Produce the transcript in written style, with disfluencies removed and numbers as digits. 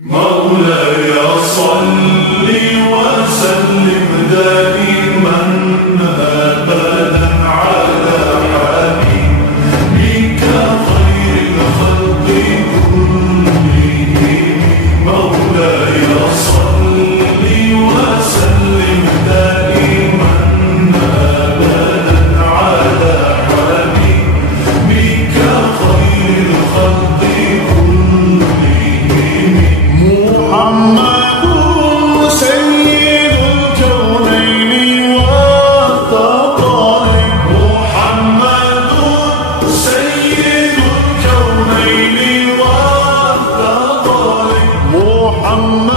مولاي صل وسلم دائما أبدا على حبيبك خير الخلق كلهم. مولاي صل وسلم دائما أبدا على حبيبك خير الخلق كلهم. محمد سيد الكونين والثقلين. محمد سيد الكونين والثقلين. محمد